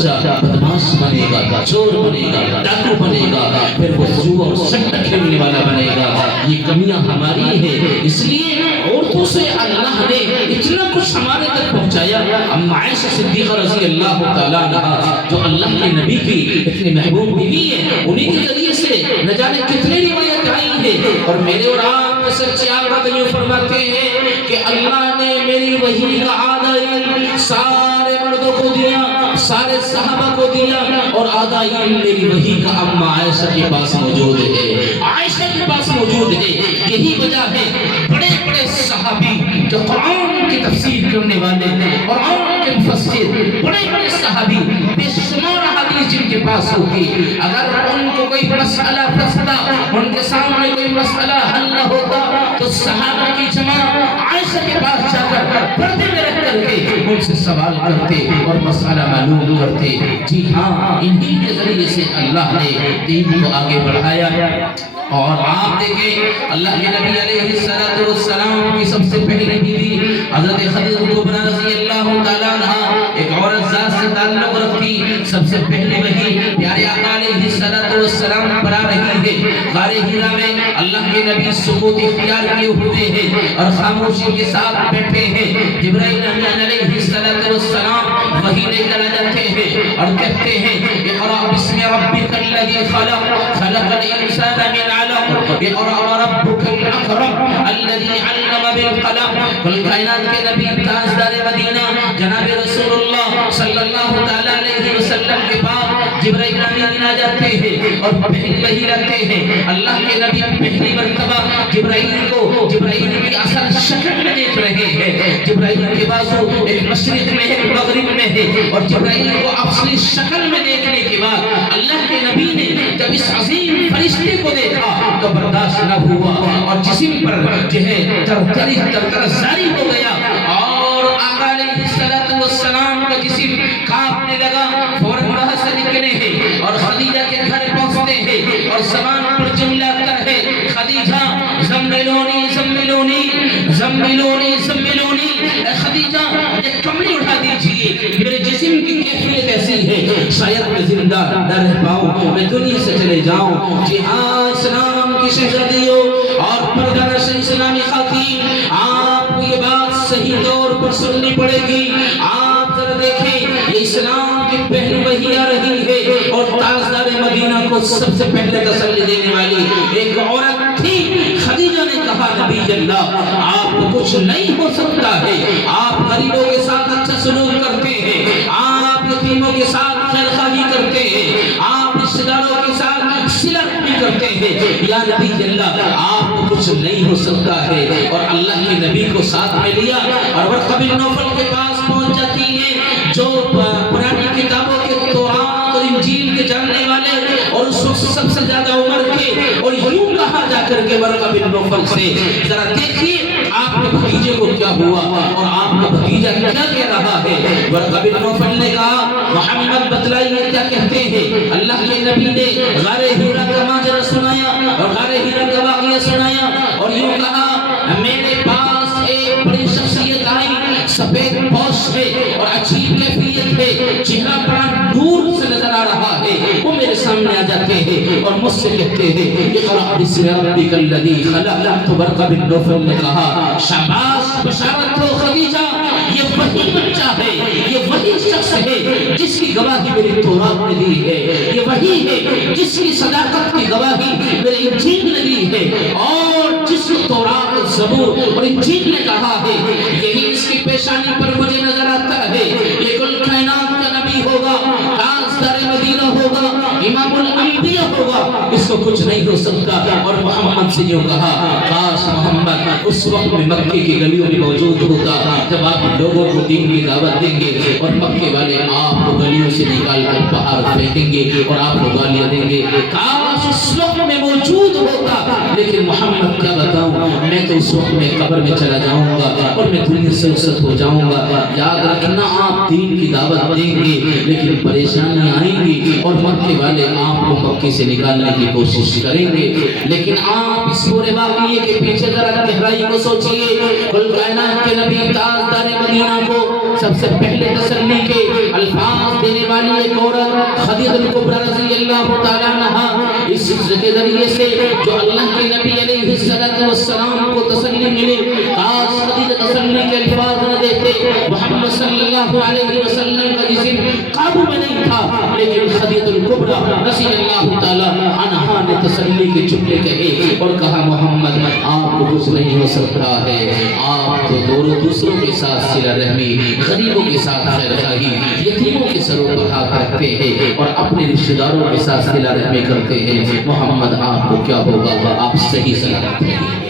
بچہ بدماش بنے گا، چور بنے گا، ڈاکو بنے گا، پھر وہ جوا اور سٹا کھیلنے والا بنے گا۔ یہ کمیاں ہماری ہیں، اس لیے عورتوں سے اللہ نے اتنا کچھ ہمارے تک پہنچایا۔ اما عائشہ صدیقہ رضی اللہ تعالیٰ عنہا جو اللہ کے نبی کی اتنی محبوب بیوی ہے، انہی کے ذریعے سے نہ جانے کتنے روایت آئی ہیں۔ اور میرے اور آپ کے سچے آقا تو یوں فرماتے ہیں کہ اللہ نے میری وحی کا آدھا علم سارے مردوں کو دیا، سارے صحابہ کو دیا، اور آدھا علم میری وحی کا اما عائشہ کے پاس موجود ہے، عائشہ کے پاس موجود ہے۔ یہی وجہ ہے بڑے بڑے صحابی جو قرآن کی تفسیر کرنے والے، قرآن کے مفسر، بڑے بڑے صحابی بے شمار حدیث جن کے پاس ہوتی، اگر ان کو کوئی مسئلہ پھنستا، ان کے سامنے کوئی مسئلہ حل نہ ہوتا، تو صحابہ کی جماعت عائشہ کے پاس جا کر پردے میں رکھ کر کے ان سے سوال کرتے اور مسئلہ معلوم کرتے۔ جی ہاں، انہی کے ذریعے سے اللہ نے دین کو آگے بڑھایا۔ اور آپ دیکھیں اللہ کے نبی علیہ السلام کی سب سے پہلی بیوی حضرت خدیجہ کبریٰ رضی اللہ تعالیٰ عنہا ایک عورت ذات سے تعلق رکھتی۔ سب سے پہلے وہی پیارے آقا علیہ السلام پر آ رہی ہے۔ غار حرا میں اللہ کے نبی سکوت اختیار کیے ہوئے ہیں اور خاموشی کے ساتھ بیٹھے ہیں۔ جبرائیل امین علیہ السلام وحی لے کر جاتے ہیں اور کہتے ہیں اقرأ بسم ربک الذی خلق خلق الانسان من علق اقرأ وربک الاکرم الذی علم بالقلم۔ کل کائنات کے نبی تاجدار مدینہ جناب رسول اللہ صلی اللہ تعالیٰ علیہ وسلم کے پاس جبرائیل امین آ جاتے ہیں اور پہلی وحی لاتے ہیں۔ اللہ کے نبی پہلی مرتبہ جبرائیل کی اصل شکل میں دیکھ رہے ہیں۔ جبرائیل کے بازو ایک مشرق میں ہے، ایک مغرب میں ہے، اور جبرائیل کو اصلی شکل میں دیکھنے کے بعد اللہ کے نبی نے جب اس عظیم فرشتے کو دیکھا تو برداشت نہ ہوا اور جسم پر جو ہے تر ساری ہو گیا، اور آقا علیہ السلام کا جسم کانپنے لگا۔ فوراً وہاں سے نکلے ہیں اور خدیجہ کے گھر پہنچتے ہیں اور زبان پر جملہ کر ہے خدیجہ زملونی زملونی زملونی زملونی، اے خدیجہ مجھے کملی اٹھا دیجئے، میرے جسم کی کیفیت ایسی ہے شاید میں زندہ نہ رہ پاؤں، میں دنیا سے چلے جاؤں۔ جی ہاں، اسلام کی شہزادیوں اور پردہ نشین اسلامی خواتین، آپ کو یہ بات صحیح طور پر سننی پڑے گی۔ آپ ذرا دیکھیں، یہ اسلام کی پہلی وحی آ رہی ہے اور تاجدار مدینہ کو سب سے پہلے تسلی دینے والی ایک عورت تھی۔ خدیجہ نے کہا نبی اللہ آپ کو کچھ نہیں ہو سکتا ہے، آپ غریبوں کے ساتھ اچھا سلوک کرتے ہیں، آپ یتیموں کے ساتھ خیرخواہی کرتے ہیں، آپ رشتہ داروں کے ساتھ صلت بھی کرتے ہیں، یا نبی اللہ آپ کو کچھ نہیں ہو سکتا ہے۔ اور اللہ کے نبی کو ساتھ میں لیا اور ورقہ بن نوفل کے پاس پہنچ جاتی ہے، جو پرانی کتابوں کے تورات اور انجیل کے جاننے والے اور اس وقت سب سے زیادہ عمر کے، اور یوں کہا جا کر کے ورقہ بن نوفل سے ذرا دیکھیے آپ کے بھتیجے کو کیا ہوا اور آپ کا بھتیجہ کیا کہہ رہا ہے۔ ورقہ بن نوفل نے کہا محمد بتلائیے کیا کہتے ہیں۔ اللہ کے نبی نے غار حرا کا ماجرا سنایا اور غار حرا کا واقعہ سنایا اور یوں کہا میرے پاس ایک بڑی شخصیت آئی، سفید پوش ہے اور عجیب کیفیت ہے، چہرہ بڑا نور سے نظر آ رہا ہے۔ وہ میرے سامنے آ جاتے ہیں اور مجھ سے کہتے ہیں اقرأ بسم ربک الذی خلق۔ تو ورقہ بن نوفل نے کہا شاباش، بشارت ہو خدیجہ، یہ وہی بچہ ہے، یہ وہی شخص ہے جس کی گواہی میری تورات نے دی ہے، یہ وہی ہے جس کی صداقت کی گواہی میرے انجیل نے دی ہے، اور جس کو تورات، زبور اور انجیل نے کہا ہے یہی اس کی پیشانی پر مجھے نظر آتا ہے۔ یہ کل کائنات کا نبی ہوگا، تاجدار مدینہ ہوگا، امام الانبیاء ہوگا، اس کو کچھ نہیں ہو سکتا۔ اور محمد سے یوں کہا کاش محمد اس وقت میں مکے کی گلیوں میں موجود ہوتا جب آپ لوگوں کو دین کی دعوت دیں گے اور مکے والے آپ کو گلیوں سے نکال کر باہر پھینکیں گے اور آپ کو گالیاں دیں گے، کاش اس وقت میں موجود ہوتا۔ لیکن محمد کیا بتاؤں، میں تو اس وقت میں قبر میں چلا جاؤں گا اور میں دنیا سے رخصت ہو جاؤں گا۔ یاد رکھنا آپ دین کی دعوت دیں گے لیکن پریشانیاں آئیں گی اور مکے والے آپ کو مکے سے نکالنے کی کوشش کریں گے، لیکن آپ اس پورے واقعے کے پیچھے ذرا گہرائی کو سوچئے۔ کل کائنات کے نبی تاجدار مدینہ کو سب سے پہلے تسلی کے الفاظ دینے والی ایک عورت خدیجہ الکبریٰ رضی اللہ تعالیٰ عنہا، اس کے ذریعے سے جو اللہ کے نبی علیہ السلام کو تسلی ملی، کاش خدیجہ تسلی کے الفاظ نہ دیتے۔ محمد صلی اللہ علیہ وسلم کا جسم قابو میں نہیں تھا، لیکن خدیجہ الکبریٰ رضی اللہ تعالیٰ عنہا نے تسلی کے جملے کہے اور کہا محمد آپ کو کچھ نہیں ہو سکتا ہے، آپ تو دوسروں کے ساتھ صلہ رحمی، غریبوں کے ساتھ خیر خواہی، یتیموں کے سروں پر ہاتھ رکھتے ہیں اور اپنے رشتہ داروں کے ساتھ صلہ رحمی کرتے ہیں، محمد آپ کو کیا ہوگا، آپ صحیح سلامت رہیں گے۔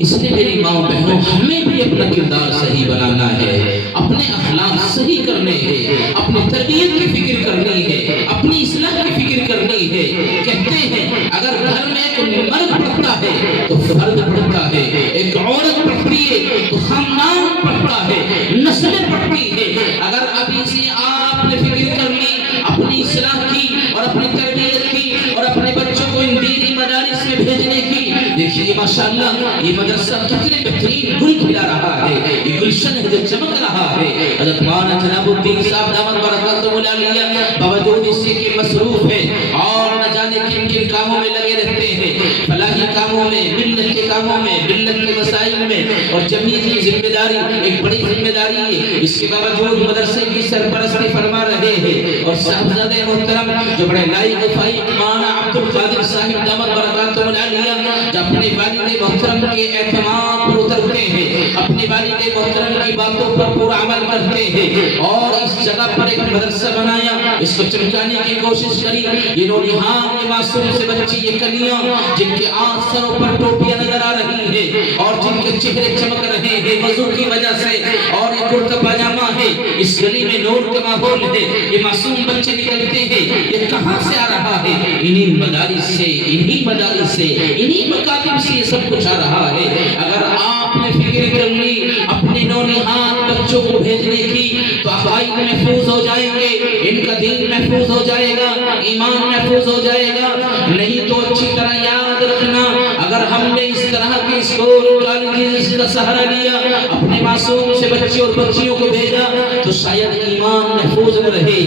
اس لیے میری ماں بہنوں، ہمیں بھی اپنا کردار صحیح بنانا ہے، اپنے اخلاق صحیح کرنے ہیں، اپنی تربیت کی فکر کرنی ہے، اپنی اصلاح کی فکر کرنی ہے۔ کہتے ہیں اگر گھر میں ایک مرد پڑھتا ہے تو فرد پڑھتا ہے، ایک عورت پڑھتی ہے تو خاندان پڑھتا ہے، نسلیں پڑھتی ہے۔ اگر ابھی سے آپ نے فکر کر لی اپنی اصلاح کی اور اپنی تربیت کی اور اپنے بچوں کو ان دینی مدارس میں بھیجنے کی، دیکھیے ماشاءاللہ یہ مدرسہ کتنے بہترین گل کھلا رہا ہے، یہ گلشن ہے جو چمک رہا ہے۔ حضرت مولانا جناب الدین صاحب دامت برکاتہ العالیہ باوجود اس کے مصروف ہے اور نہ جانے کن کن کاموں میں لگے رہتے ہیں، فلاحی کاموں میں، ملت کے کاموں میں، ملت کے مسائل میں، اور جمعیت کی ذمہ داری ایک بڑی ذمہ داری ہے۔ اس کے باوجود مدرسے کی سرپرستی فرما رہے ہیں اور صاحبزادے محترم جو بڑے لائق فائق مولانا عبد القادر صاحب دامت برکاتہ العالیہ جو اپنے والد محترم کے اہتمام پر اترتے ہیں، اپنے والد محترم کی باتوں پر پورا عمل کرتے ہیں اور اس جگہ پر ایک مدرسہ بنایا، اس کو چمکانے کی کوشش کری۔ یہ نونہان یہ معصوم سے بچی یہ کلیاں جن کے آنکھ سروں پر ٹوپیاں نظر آ رہی ہیں اور جن کے چہرے چمک رہے ہیں وضو کی وجہ سے، اور یہ کرتا پاجامہ ہے، اس گلی میں نور کا ماحول ہے، یہ معصوم بچے نکلتے ہیں، یہ کہاں سے آ رہا ہے؟ انہی مدارس سے، انہی مدارس سے، انہی مکاتب سے یہ سب کچھ آ رہا ہے۔ اگر آپ نے فکر کر لی اپنے نونہان بچوں کو بھیجنے کی تو عقائد محفوظ ہو جائیں گے، ان کا دین محفوظ ہو جائے گا، ایمان محفوظ ہو جائے گا۔ نہیں تو اچھی طرح یاد رکھنا، اگر ہم نے اس طرح کے اسکول کالجز کا سہارا لیا، اپنے معصوم سے بچے اور بچیوں کو بھیجا، تو شاید ایمان محفوظ نہ رہے،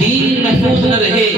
دین محفوظ نہ رہے،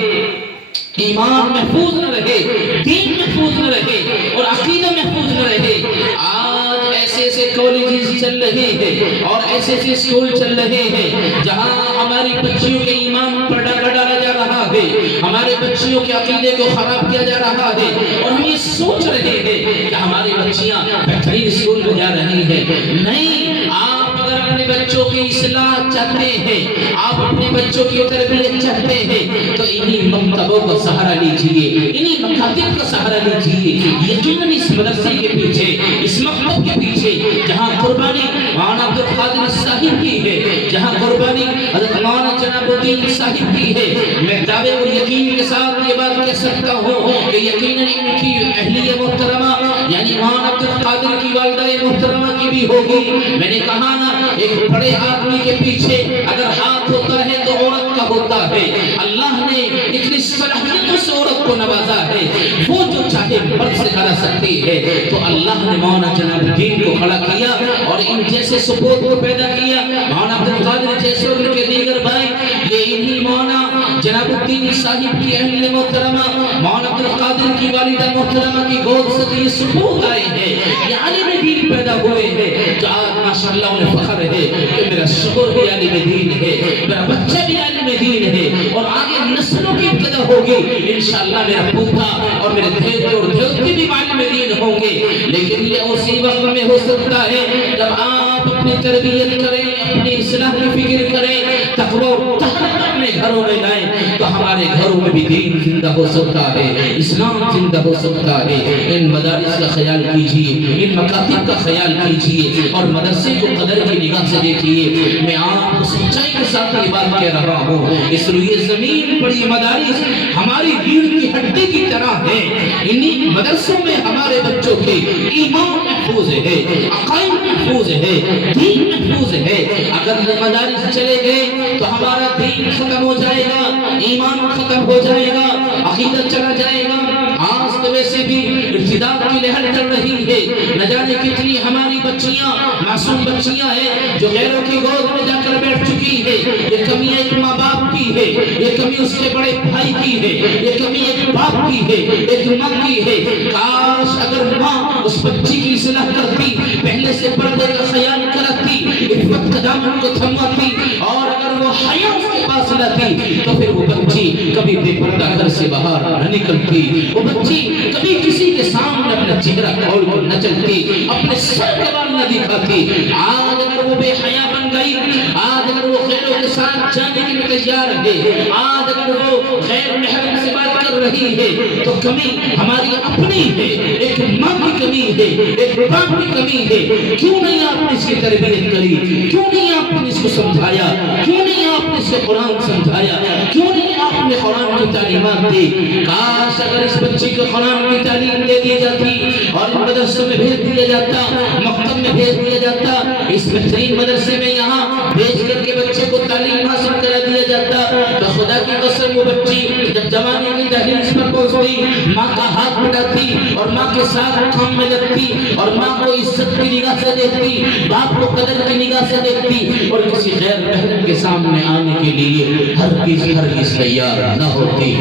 ایمان محفوظ نہ رہے، دین محفوظ نہ رہے اور عقیدہ محفوظ نہ رہے۔ آج ایسے ایسے کالجز چل رہے ہیں اور ایسے ایسے اسکول چل رہے ہیں جہاں ہماری بچیوں کے ایمان پر ڈالا جا رہا ہے، ہمارے بچیوں کے عقیدے کو خراب کیا جا رہا ہے، اور ہم یہ سوچ رہے ہیں کہ ہماری بچیاں بہترین اسکول میں جا رہی ہیں۔ نہیں، آپ اگر اپنے بچوں کی اصلاح چاہتے ہیں، آپ اپنے بچوں کی تربیت چاہتے ہیں، تو انہی مکتبوں کا سہارا لیجئے، انہی مکاتب کا سہارا لیجئے۔ یقیناً اس مدرسے کے پیچھے، اس مکتب کے پیچھے جہاں قربانی مولانا عبد القادر صاحب کی ہے، جہاں قربانی حضرت مولانا جناب الدین صاحب کی ہے، میں دعوے اور یقین کے ساتھ یہ بات کہہ سکتا ہوں کہ یقیناً ان کی اہلیہ محترمہ یعنی مولانا عبد القادر کی والدہ محترمہ کی بھی ہوگی۔ میں نے کہا نا، ایک بڑے آدمی کے پیچھے اگر ہاتھ ہوتا ہے تو عورت کا ہوتا ہے۔ اللہ نے اتنی صلاحیتوں سے عورت کو نوازا ہے، وہ جو چاہے مرد سے کھڑا سکتی ہے، تو اللہ نے مولانا جناب الدین کو کھڑا کیا اور ان جیسے سپوت کو پیدا کیا، مولانا عبد القادر جیسے اور ان کے دیگر بھائی، یہ انہی مولانا جناب الدین صاحب کی اہل محترمہ مولانا عبد القادر کی والدہ محترمہ کی گود سے یہ سپوت آئے ہیں، یہ عالم دین پیدا ہوئے ہیں، جو آج ماشاءاللہ انہیں فخر ہے کہ میرا شوہر بھی عالم دین ہے، میرا بچہ بھی عالم دین ہے، اور آگے نسلوں کی ابتدا ہوگی انشاءاللہ میرا پوتا اور میرے دھیتے اور دھیوتی بھی عالم دین ہوں گے۔ لیکن یہ اسی وقت میں ہو سکتا ہے جب آپ اپنی تربیت کریں، اپنی اصلاح کی فکر کریں، تقوی و تہارت اپنے گھروں میں لائیں، تو ہمارے گھروں میں بھی دین زندہ ہو سکتا ہے، اسلام زندہ ہو سکتا ہے۔ ان مدارس کا خیال کیجئے، ان مکاتب کا خیال کیجئے اور مدرسے کو قدر کی نگاہ سے دیکھیے۔ میں آپ کو سچائی کے ساتھ یہ بات کہہ رہا ہوں، اس لیے زمین پر یہ مدارس ہماری ریڑھ کی ہڈی کی طرح ہے۔ انہی مدرسوں میں ہمارے بچوں کے ایمان محفوظ ہے، عقائد محفوظ ہے، دین محفوظ ہے۔ اگر یہ مدارس چلے گئے تو ہمارا دین ختم ہو جائے گا، ایمان ختم ہو جائے گا، عقیدہ چلا جائے گا۔ آج تو ویسے بھی ارتداد کی لہر چل رہی ہے، نہ جانے کتنی ہماری بچیاں معصوم بچیاں ہیں جو غیروں کی گود میں جا کر بیٹھ چکی ہے۔ یہ کمی ایک ماں باپ کی ہے، یہ کمی اس کے بڑے بھائی کی ہے، یہ کمی ایک باپ کی ہے، ایک ماں کی ہے۔ کاش اگر ماں اس بچی کی اصلاح کرتی، پہلے سے پردے کا خیال کرتی، عفت کا دامن کو تھماتی، اور اگر وہ حیا اس کے پاس لاتی تو پھر وہ بچی کبھی بے پردہ گھر سے باہر نہ نکلتی، وہ بچی کبھی کسی کے سامنے اپنا چہرہ کھول کر نہ چلتی، اپنے سر کا بال نہ دکھاتی۔ آج اگر وہ بے حیا بن گئی، آج اگر وہ غیروں کے ساتھ جانے کے لیے تیار ہے، آج اگر وہ غیر محرم سے بات کر رہی ہے، تو کمی ہماری اپنی ہے، ایک ماں کی کمی ہے، ایک باپ کی کمی ہے۔ کیوں نہیں آپ نے اس کی تربیت کری؟ کیوں نہیں آپ نے اس کو سمجھایا؟ کیوں نہیں آپ نے اس کو قرآن سمجھایا؟ کیوں نہیں آپ نے قرآن کی تعلیمات دی؟ کاش اگر اس بچی کو قرآن کی تعلیم دے دی جاتی اور مدرسوں میں بھیج دیا جاتا، مکتب میں بھیج دیا جاتا، اس بہترین مدرسے میں یہاں بھیج کر کے بچے کو تعلیم حاصل کرا دیا جاتا، تو خدا کی قسم وہ بچی جب جوانی کی دہلیز پر پہنچتی، ماں کا ہاتھ بٹاتی اور ماں کے ساتھ کام میں لگتی، اور ماں کو عزت کی نگاہ سے دیکھتی، باپ کو قدر کی نگاہ سے دیکھتی، اور کسی غیر محرم کے سامنے آنے کے لیے ہرگز تیار نہ ہوتی۔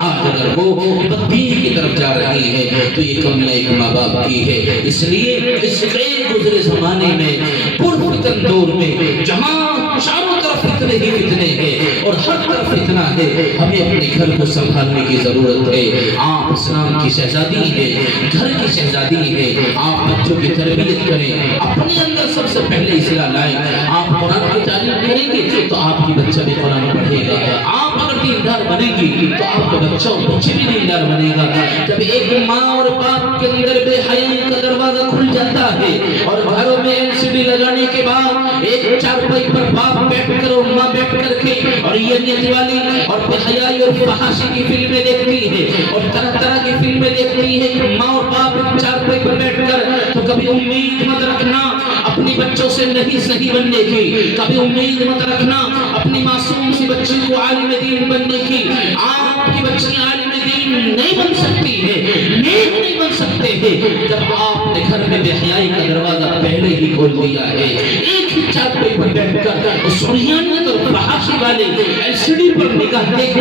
آج اگر وہ بدبینی کی طرف جا رہی ہے تو یہ کمی ایک ماں باپ کی ہے۔ اس لیے اس غیر گزرے زمانے میں پرفتن دور میں جہاں چاروں طرف فتنے ہی فتنے ہیں اور ہر طرف فتنہ ہے، ہمیں اپنے گھر کو سنبھالنے کی ضرورت ہے۔ آپ اسلام کی شہزادی ہے، گھر کی شہزادی ہے، آپ بچوں کی تربیت کریں، اپنے اندر سب سے پہلے اصلاح لائیں۔ آپ قرآن کی تعلیم کریں گے تو آپ کی بچہ بھی قرآن پڑھے گا، آپ اگر دیندار بنے گی تو آپ کا بچہ اور بچے بھی دیندار بنے گا۔ جب ایک ماں اور باپ کے اندر بے حیائی کا دروازہ کھل جاتا ہے اور گھروں میں LCD لگانے کے بعد ایک چارپائی پر باپ بیٹھ کر اور ماں بیٹھ کر کے اور یہ نیت والی اور بے حیائی اور فحاشی کی فلمیں دیکھتی ہے اور طرح طرح کی فلمیں دیکھتی ہے کہ ماں اور باپ چارپائی پر بیٹھ کر، تو کبھی امید مت رکھنا اپنی بچوں سے نہیں صحیح بننے کی، کبھی امید مت رکھنا اپنی معصوم سی بچی کو عالم دین بننے کی۔ آپ کی بچی عالم دین نہیں بن سکتی ہے، نیک نہیں بن سکتے ہیں جب آپ نے گھر میں بے حیائی کا دروازہ پہلے ہی کھول دیا ہے۔ ایک ہی چارپائی پر بیٹھ کر اس سریانیت اور فحاشی والے LCD پر نگاہ دیکھ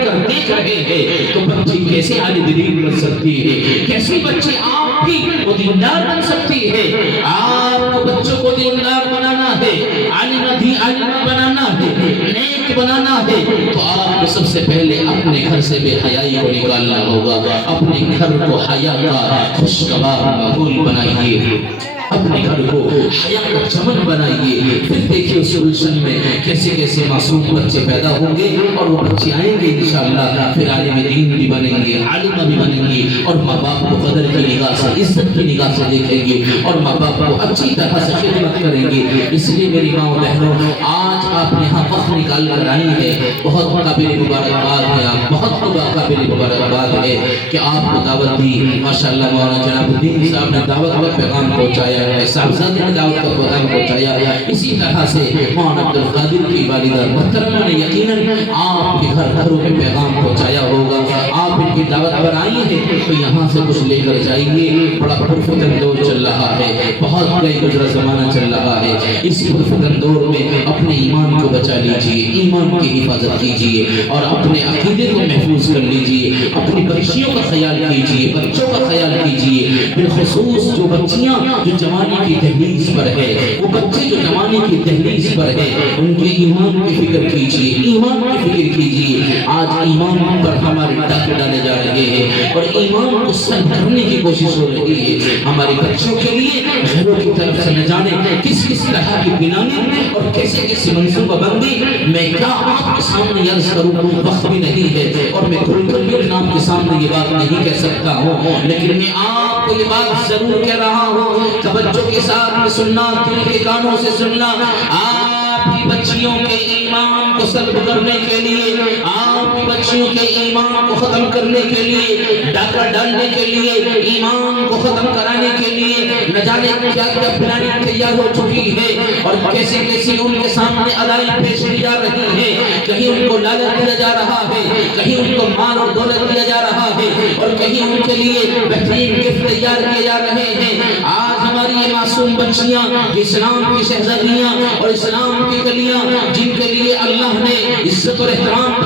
رہے ہیں تو بچی کیسے عالم دین بن سکتی ہے؟ کیسی بچی آپ کی وہ دیندار بن سکتی ہے؟ آپ کو بچوں کو دیندار بنانا ہے، عالمہ بنانا ہے، نیک بنانا ہے، تو آپ کو سب سے پہلے اپنے گھر سے بے حیائی کو نکالنا ہوگا۔ اپنے گھر کو حیا کا خوشگوار ماحول بنائیے، اپنے گھر کو حیا کا چمن بنائیے۔ پھر دیکھیے اس گلشن میں کیسے کیسے معصوم بچے پیدا ہوں گے اور وہ بچے آئیں گے انشاءاللہ، پھر عالم دین بھی بنیں گے، عالمہ بھی بنیں گے، اور ماں باپ کو قدر کی نگاہ سے، عزت کی نگاہ سے دیکھیں گے اور ماں باپ کو اچھی طرح سے خدمت کریں گے۔ اس لیے میری ماں و بہنوں، آج آپ یہاں وقت نکال کر آئی ہیں، بہت قابل مبارکباد ہے، آپ بہت قابل مبارکباد ہے کہ آپ کو دعوت دی۔ ماشاءاللہ مولانا جناب الدین صاحب نے دعوت کا پیغام پہنچایا ہے، صاحبزادے نے دعوت کا پیغام پہنچایا ہے، اسی طرح سے مولانا عبدالقادر کی والدہ محترمہ نے یقیناً آپ کے گھروں میں پیغام پہنچایا ہوگا۔ آپ ان کی دعوت پر آئی ہیں تو یہاں سے کچھ لے کر جائیے۔ بڑا پرفتن دور چل رہا ہے، بہت گئے گزرا زمانہ چل رہا ہے، اس پرفتن دور میں اپنے ایمان کو بچا لیجئے، ایمان کی حفاظت کیجئے اور اپنے عقیدے کو محفوظ کر لیجئے، اپنی بچیوں کا خیال کیجئے، بچوں کا خیال کیجئے، بالخصوص جو بچیاں جو جوانی کی دہلیز پر ہے، وہ بچے جو جوانی کی دہلیز پر ہے، ان کے ایمان کی فکر کیجئے، ایمان کی فکر کیجئے۔ آج ایمان پر ہمارے ڈاکے ڈالے جا رہے ہیں اور ایمان کو سن کرنے کی کوشش ہو رہی ہے۔ ہمارے بچوں کے لیے گھروں کی طرف سے نہ جانے کس طرح کی پلاننگ اور کیسے منصوبہ بندی میں کیا آپ کے سامنے عرض کروں، وقت بھی نہیں ہے اور میں کھل کر بھی نام کے سامنے یہ بات نہیں کہہ سکتا ہوں، لیکن میں آپ کو یہ بات ضرور کہہ رہا ہوں، توجہ کے ساتھ سننا، دل کے کانوں سے سننا۔ آپ کی بچی بچیوں کے ایمان کو سلب کرنے کے لیے، آپ کی بچیوں کے ایمان کو ختم کرنے کے لیے، ڈاکہ ڈالنے کے لیے، ایمان کو ختم کرانے کے لیے نہ جانے کیا کیا پلاننگ تیار ہو چکی ہے، اور کیسی کیسی ان کے سامنے ادائیں پیش کی جا رہی ہیں۔ کہیں ان کو لالچ دیا جا رہا ہے، کہیں ان کو مال اور دولت دیا جا رہا ہے، اور کہیں ان کے لیے بہترین گفٹ تیار کیے جا رہے ہیں۔ آج ہماری یہ معصوم بچیاں، اسلام کی شہزادیاں اور اسلام کی کلیاں، جن کے لیے اللہ نے عزت اور احترام